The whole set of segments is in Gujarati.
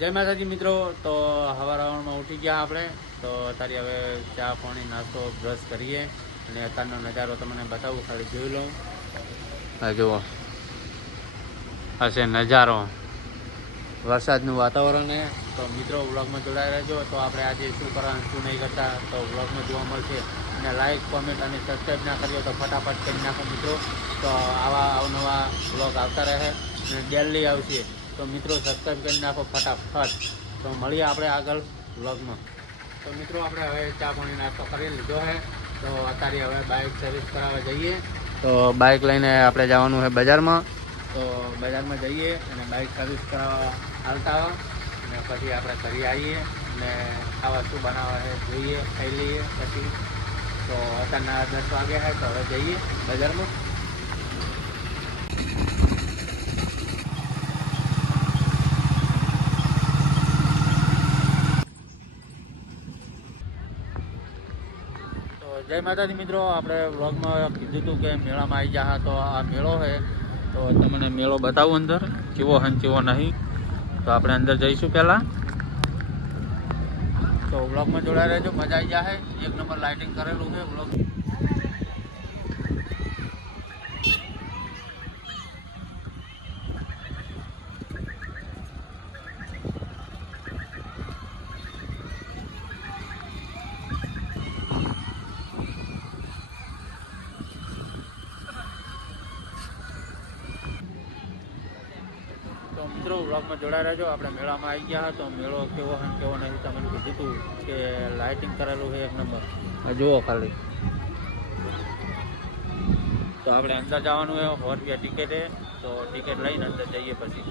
જય માતાજી મિત્રો. તો હવારમાં ઉઠી ગયા આપણે. તો અત્યારે હવે ચા પાણી નાસ્તો બ્રશ કરીએ અને અત્યારનો નજારો તમને બતાવું, ખાલી જોઈ લઉં. હા જુઓ, હશે નજારો, વરસાદનું વાતાવરણ. તો મિત્રો વ્લોગમાં જોડાઈ રહેજો. તો આપણે આજે શું કરવાનું શું નહીં કરતા તો વ્લોગમાં જોવા મળશે. અને લાઈક કોમેન્ટ અને સબસ્ક્રાઈબ ના કર્યો તો ફટાફટ કરી નાખો મિત્રો. તો આવા અવનવા વ્લોગ આવતા રહે અને ડેલી આવશે. તો મિત્રો સબસ્ક્રાઈબ કરી નાખો ફટાફટ. તો મળીએ આપણે આગળ વ્લોગમાં. તો મિત્રો આપણે હવે ચા પાણી નાસ્તો કરી લીધો છે. તો અત્યારે હવે બાઇક સર્વિસ કરાવવા જઈએ. તો બાઇક લઈને આપણે જવાનું છે બજારમાં. તો બજારમાં જઈએ અને બાઇક સર્વિસ કરાવવા હાલતા અને પછી આપણે ઘરે આવીએ અને ખાવા શું બનાવવા છે જોઈએ, ખાઈ લઈએ પછી. તો અત્યારના 10 વાગ્યા છે. તો હવે જઈએ બજારમાં. જય માતાજી મિત્રો. આપણે વ્લોગમાં કીધું હતું કે મેળામાં આવી ગયા. તો આ મેળો છે. તો તમને મેળો બતાવું અંદર કેવો હન કેવો નહીં. તો આપણે અંદર જઈશું પહેલાં. તો વ્લોગમાં જોડાઈ રહેજો, મજા આવી જાય. એક નંબર લાઇટિંગ કરેલું છે વ્લોગ. તો મિત્રો વ્લોગમાં જોડાઈ રહેજો. આપણે મેળામાં આવી ગયા. તો મેળો કેવો હન કેવો નહીં તમને કીધું હતું કે લાઇટિંગ કરેલું છે એક નંબર. જુઓ ખાલી. તો આપણે અંદર જવાનું હોય 100 રૂપિયા ટિકિટે. તો ટિકિટ લઈને અંદર જઈએ પછી.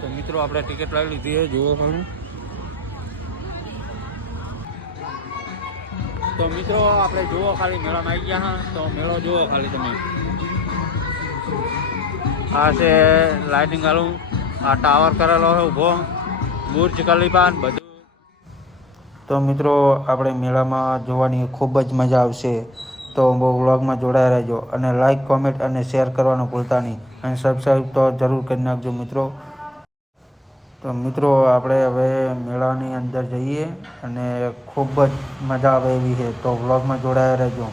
તો મિત્રો આપણે ટિકિટ લઈ લીધી છે, જુઓ ખાલી. તો મિત્રો આપણે જુઓ ખાલી મેળામાં આવી ગયા. તો મેળો જુઓ ખાલી તમે. આ છે લાઇટિંગ વાળું. આ ટાવર કરેલો છે ઊભો, બુર્જ ખલીફા બધું. તો મિત્રો આપણે મેળામાં જોવાની ખૂબ જ મજા આવશે. તો વ્લોગમાં જોડાઈ રહેજો અને લાઈક કોમેન્ટ અને શેર કરવાનું ભૂલતા નહીં. અને સબસ્ક્રાઈબ તો જરૂર કરી નાખજો મિત્રો. તો મિત્રો આપણે હવે મેળાની અંદર જઈએ અને ખૂબ જ મજા આવે એવી છે. તો વ્લોગમાં જોડાઈ રહેજો.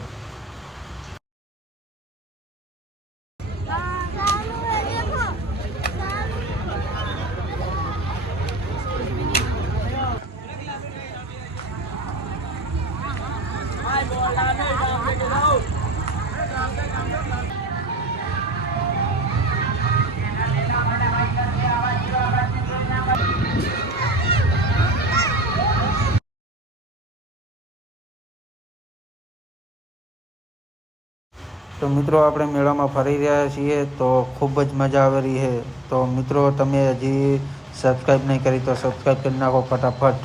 તો મિત્રો આપણે મેળામાં ફરી રહ્યા છીએ. તો ખૂબ જ મજા આવી રહી છે. તો મિત્રો તમે હજી સબસ્ક્રાઈબ નહીં કરી તો સબસ્ક્રાઈબ કરી નાખો ફટાફટ.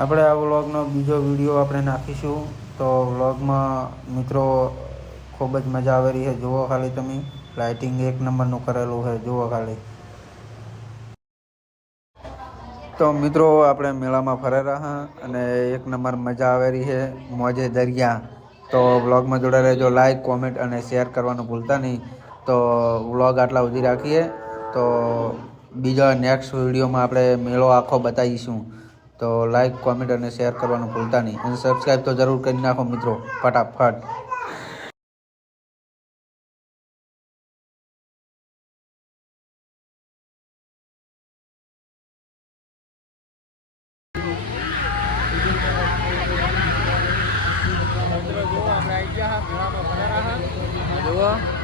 આપણે આ વ્લોગનો બીજો વિડીયો આપણે નાખીશું. તો વ્લોગમાં મિત્રો ખૂબ જ મજા આવી રહી છે. જુઓ ખાલી તમે. લાઇટિંગ એક નંબરનું કરેલું છે, જુઓ ખાલી. તો મિત્રો આપણે મેળામાં ફરે રહ્યા અને એક નંબર મજા આવી રહી છે, મોજે દરિયા. તો વ્લોગમાં જોડાઈ રહેજો, લાઈક કોમેન્ટ અને શેર કરવાનું ભૂલતા નહીં. તો વ્લોગ આટલા સુધી રાખીએ. તો બીજા નેક્સ્ટ વિડીયોમાં આપણે મેળો આખો બતાવીશું. તો લાઈક કોમેન્ટ અને શેર કરવાનું ભૂલતા નહીં. અને સબસ્ક્રાઈબ તો જરૂર કરી નાખો મિત્રો ફટાફટ. જુઓ આપણે આવી ગયા મેળામાં ફર્યા. જુઓ